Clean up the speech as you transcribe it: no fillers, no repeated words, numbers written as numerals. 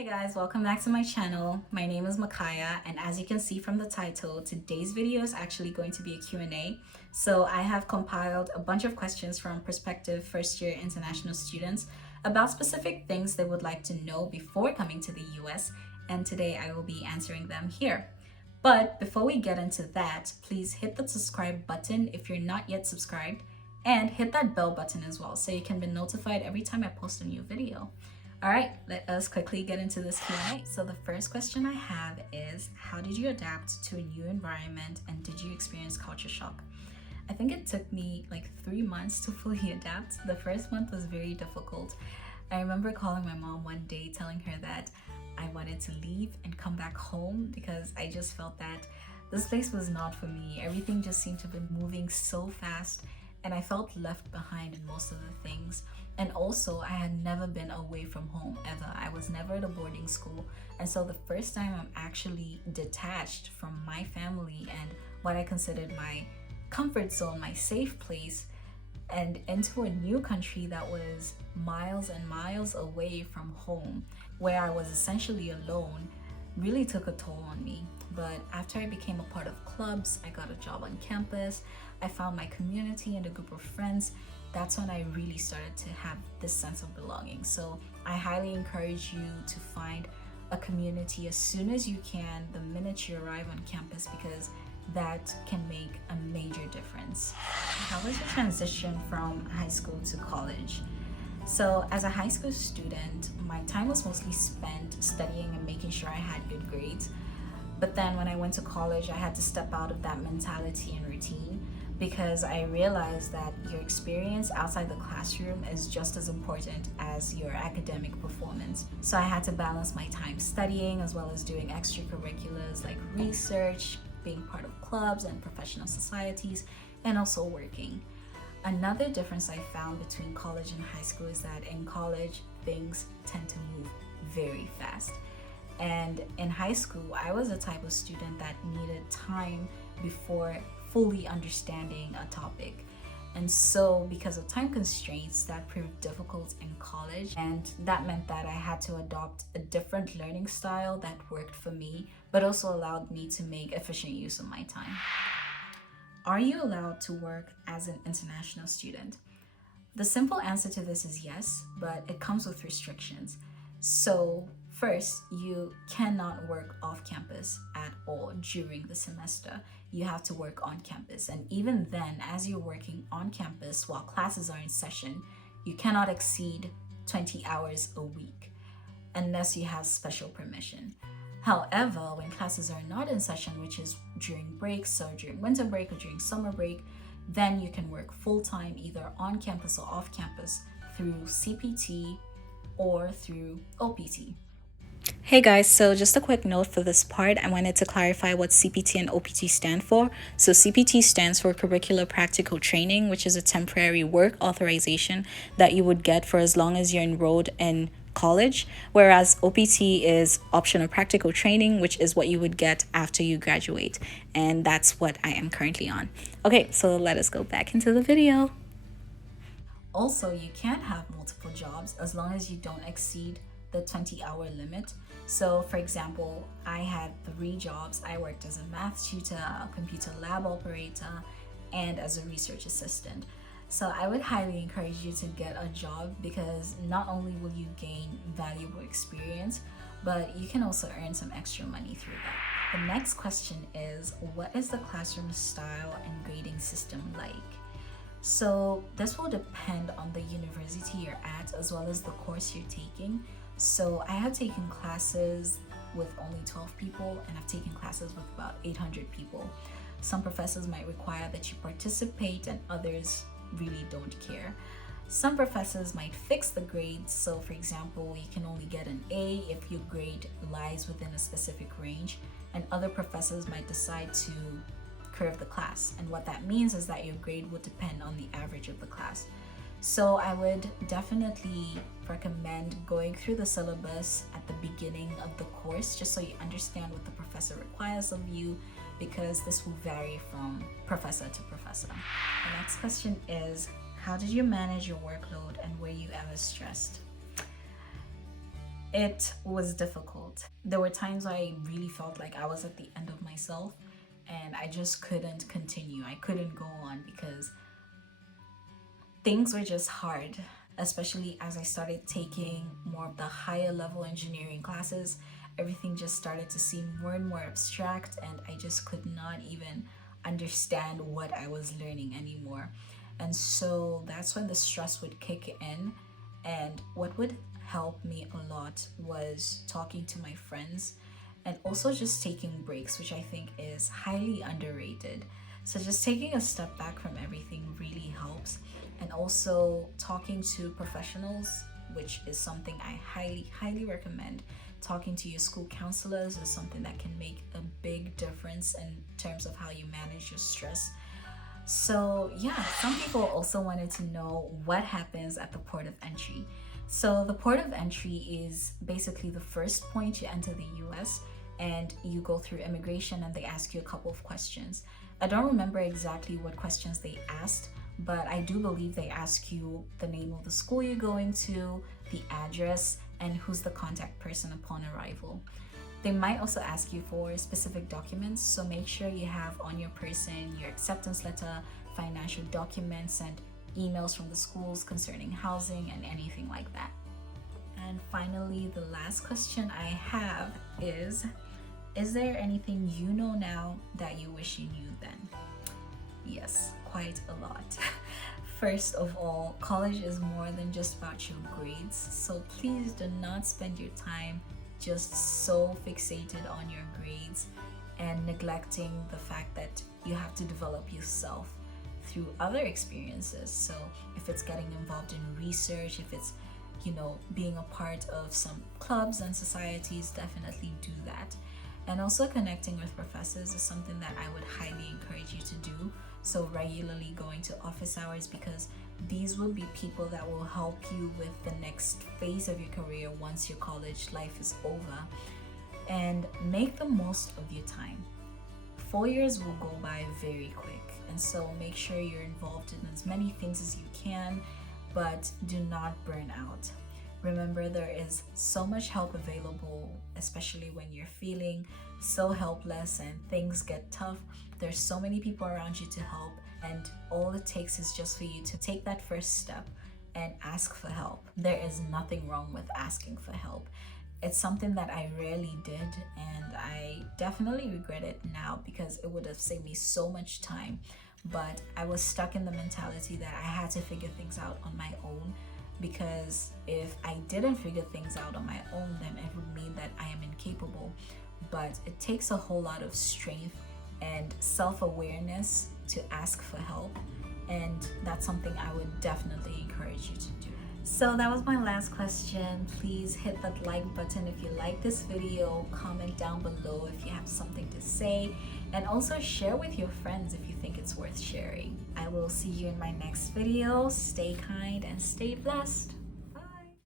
Hey guys, welcome back to my channel. My name is Makaya, and as you can see from the title, today's video is actually going to be a Q&A. So I have compiled a bunch of questions from prospective first-year international students about specific things they would like to know before coming to the US, and today I will be answering them here. But before we get into that, please hit the subscribe button if you're not yet subscribed, and hit that bell button as well so you can be notified every time I post a new video. All right, let us quickly get into this Q&A. So the first question I have is, how did you adapt to a new environment and did you experience culture shock? I think it took me like 3 months to fully adapt. The first month was very difficult. I remember calling my mom one day telling her that I wanted to leave and come back home because I just felt that this place was not for me. Everything just seemed to be moving so fast and I felt left behind in most of the things. And also, I had never been away from home ever. I was never at a boarding school. And so the first time I'm actually detached from my family and what I considered my comfort zone, my safe place, and into a new country that was miles and miles away from home, where I was essentially alone, really took a toll on me. But after I became a part of clubs, I got a job on campus, I found my community and a group of friends. That's when I really started to have this sense of belonging. So I highly encourage you to find a community as soon as you can, the minute you arrive on campus, because that can make a major difference. How was your transition from high school to college? So as a high school student, my time was mostly spent studying and making sure I had good grades. But then when I went to college, I had to step out of that mentality and routine because I realized that your experience outside the classroom is just as important as your academic performance. So I had to balance my time studying as well as doing extracurriculars like research, being part of clubs and professional societies, and also working. Another difference I found between college and high school is that in college, things tend to move very fast. And in high school, I was a type of student that needed time before fully understanding a topic. And so because of time constraints, that proved difficult in college. And that meant that I had to adopt a different learning style that worked for me, but also allowed me to make efficient use of my time. Are you allowed to work as an international student? The simple answer to this is yes, but it comes with restrictions. So first, you cannot work off campus at all during the semester. You have to work on campus. And even then, as you're working on campus while classes are in session, you cannot exceed 20 hours a week unless you have special permission. However, when classes are not in session, which is during breaks, so during winter break or during summer break, then you can work full-time either on campus or off campus through CPT or through OPT. Hey guys, so just a quick note for this part. I wanted to clarify what CPT and OPT stand for. So CPT stands for Curricular Practical Training, which is a temporary work authorization that you would get for as long as you're enrolled in college, whereas OPT is Optional Practical Training, which is what you would get after you graduate. And that's what I am currently on. Okay, so let us go back into the video. Also, you can have multiple jobs as long as you don't exceed the 20-hour limit. So for example, I had 3 jobs. I worked as a math tutor, a computer lab operator, and as a research assistant. So I would highly encourage you to get a job because not only will you gain valuable experience, but you can also earn some extra money through that. The next question is, what is the classroom style and grading system like? So this will depend on the university you're at as well as the course you're taking. So I have taken classes with only 12 people and I've taken classes with about 800 people. Some professors might require that you participate and others really don't care. Some professors might fix the grades. So for example, you can only get an A if your grade lies within a specific range, and other professors might decide to curve the class. And what that means is that your grade would depend on the average of the class. So I would definitely recommend going through the syllabus at the beginning of the course just so you understand what the professor requires of you, because this will vary from professor to professor. The next question is, how did you manage your workload and were you ever stressed? It was difficult. There were times I really felt like I was at the end of myself and I just couldn't continue. I couldn't go on because things were just hard, especially as I started taking more of the higher level engineering classes. Everything just started to seem more and more abstract, and I just could not even understand what I was learning anymore. And so that's when the stress would kick in. And what would help me a lot was talking to my friends and also just taking breaks, which I think is highly underrated. So, just taking a step back from everything really helps, and also talking to professionals, which is something I highly recommend. Talking to your school counselors is something that can make a big difference in terms of how you manage your stress. So, yeah, some people also wanted to know what happens at the port of entry. So, the port of entry is basically the first point you enter the US, and you go through immigration and they ask you a couple of questions. I don't remember exactly what questions they asked, but I do believe they ask you the name of the school you're going to, the address, and who's the contact person upon arrival. They might also ask you for specific documents, so make sure you have on your person your acceptance letter, financial documents, and emails from the schools concerning housing and anything like that. And finally, the last question I have is there anything you know now that you wish you knew then? Yes, quite a lot. First of all, college is more than just about your grades, so please do not spend your time just so fixated on your grades and neglecting the fact that you have to develop yourself through other experiences. So if it's getting involved in research, if it's being a part of some clubs and societies, definitely do that. And also connecting with professors is something that I would highly encourage you to do. So regularly going to office hours, because these will be people that will help you with the next phase of your career once your college life is over. And make the most of your time. 4 years will go by very quick, and so make sure you're involved in as many things as you can, but do not burn out. Remember, there is so much help available, especially when you're feeling so helpless and things get tough. There's so many people around you to help, and all it takes is just for you to take that first step and ask for help. There is nothing wrong with asking for help. It's something that I rarely did, and I definitely regret it now because it would have saved me so much time. But I was stuck in the mentality that I had to figure things out on my own, because if I didn't figure things out on my own, then it would mean that I am incapable. But it takes a whole lot of strength and self-awareness to ask for help, and that's something I would definitely encourage you to do. So that was my last question. Please hit that like button if you like this video, comment down below if you have something to say, and also share with your friends if you think it's worth sharing. I will see you in my next video. Stay kind and stay blessed.